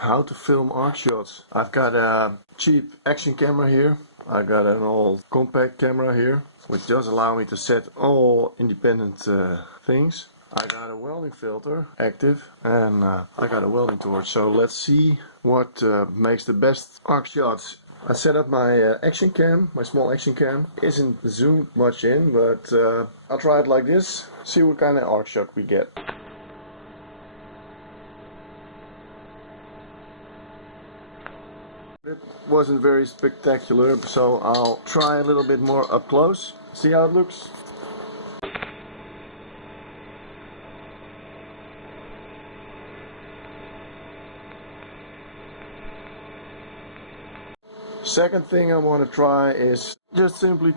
How to film arc shots. I've got a cheap action camera here. I got an old compact camera here, which does allow me to set all independent things. I got a welding filter active, and I got a welding torch. So let's see what makes the best arc shots. I set up my action cam, my small action cam. Isn't zoomed much in, but I'll try it like this. See what kind of arc shot we get. It wasn't very spectacular, so I'll try a little bit more up close. See how it looks? Second thing I want to try is just simply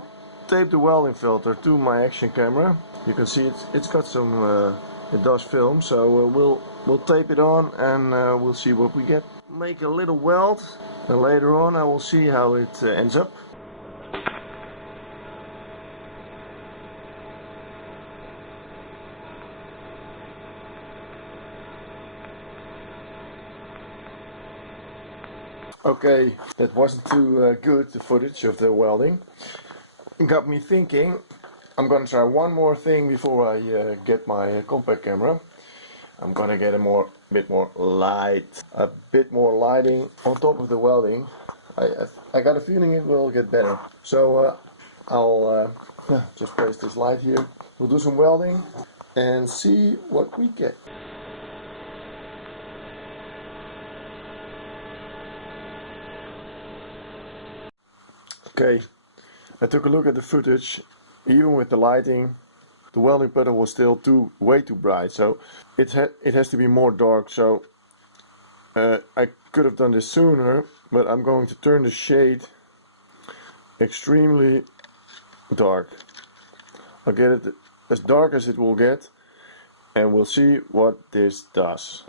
tape the welding filter to my action camera. You can see it's got some, it does film, so we'll tape it on and we'll see what we get. Make a little weld, and later on I will see how it ends up. Okay, that wasn't too good, the footage of the welding. It got me thinking, I'm gonna try one more thing before I get my compact camera. I'm gonna get a bit more light, a bit more lighting on top of the welding. I got a feeling it will get better. So I'll just place this light here. We'll do some welding and see what we get. Okay, I took a look at the footage. Even with the lighting, the welding puddle was still way too bright, so it has to be more dark. So I could have done this sooner, but I'm going to turn the shade extremely dark. I'll get it as dark as it will get, and we'll see what this does.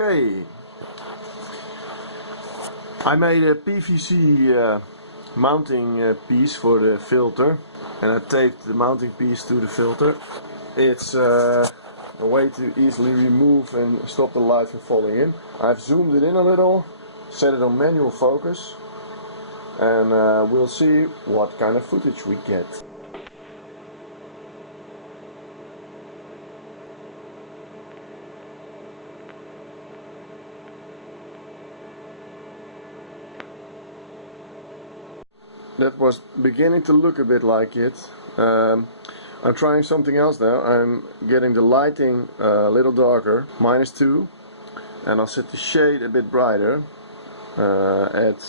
Okay, I made a PVC mounting piece for the filter, and I taped the mounting piece to the filter. It's a way to easily remove and stop the light from falling in. I've zoomed it in a little, set it on manual focus, and we'll see what kind of footage we get. That was beginning to look a bit like it. I'm trying something else now. I'm getting the lighting a little darker, -2, and I'll set the shade a bit brighter at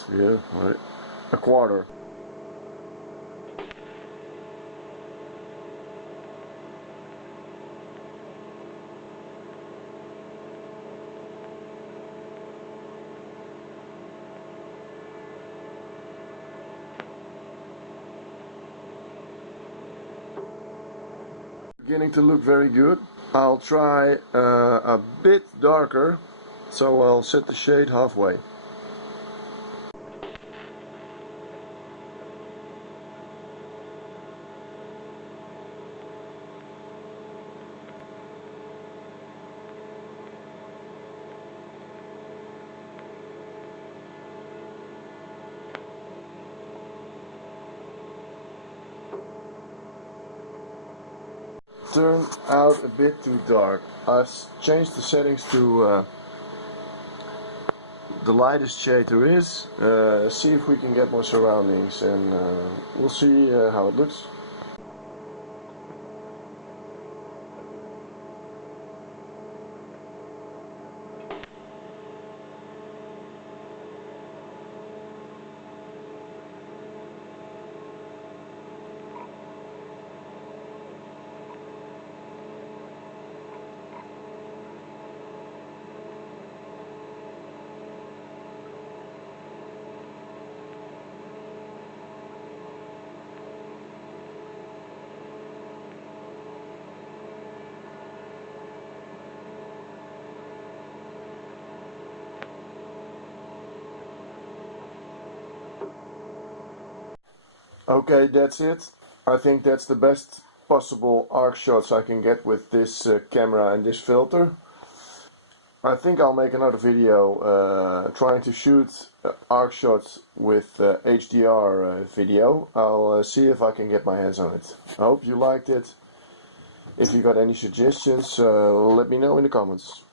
a quarter. Beginning to look very good. I'll try a bit darker, so I'll set the shade halfway. Turned out a bit too dark. I've changed the settings to the lightest shade there is. See if we can get more surroundings, and we'll see how it looks. Okay, that's it. I think that's the best possible arc shots I can get with this camera and this filter. I think I'll make another video trying to shoot arc shots with HDR video. I'll see if I can get my hands on it. I hope you liked it. If you got any suggestions, let me know in the comments.